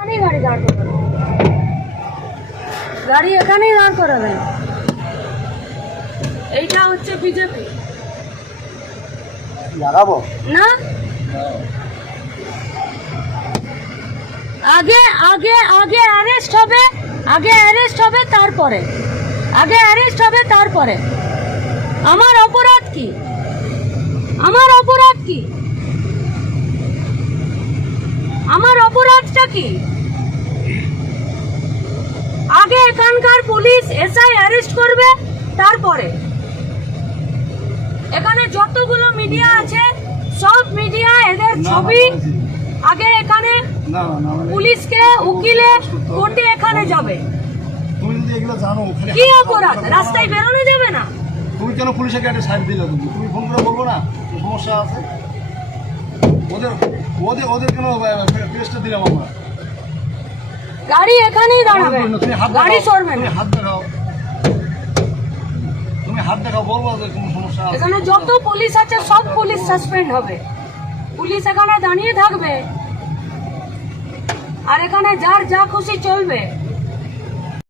গাড়ি দাঁড় করাবে, গাড়ি এখানেই দাঁড় করাবে। এইটা হচ্ছে বিজেপি লাগাবো না। আগে আগে আগে অ্যারেস্ট হবে, আগে অ্যারেস্ট হবে তারপরে, আগে অ্যারেস্ট হবে তারপরে। আমার অপরাধ কি? আমার অপরাধ কি? আমার অপরাধটা কি? আগে এখানকার পুলিশ এসআই অ্যারেস্ট করবে তারপরে। এখানে যতগুলো মিডিয়া আছে সব মিডিয়া এদের ছবি আগে এখানে পুলিশকে উকিলে কোর্টে এখানে যাবে। তুমি যদি এগুলো জানো কি অপরাধ? রাস্তায় বেরোনো যাবে না? তুমি কেন পুলিশের গাড়ি সাইড দিলে? তুমি ফোন করে বলবো না সমস্যা আছে? ওদের ওদের ওদের কেন পেজটা দিলাম আমরা? গাড়ি এখানেই দাঁড়াবে, গাড়ি সরবে না। হাত দেখাও, তুমি হাত দেখাও, বলবো যে কোনো সমস্যা আছে। এখানে যত পুলিশ আছে সব পুলিশ সাসপেন্ড হবে। পুলিশ এখানে দাঁড়িয়ে থাকবে আর এখানে যার যা খুশি চলবে।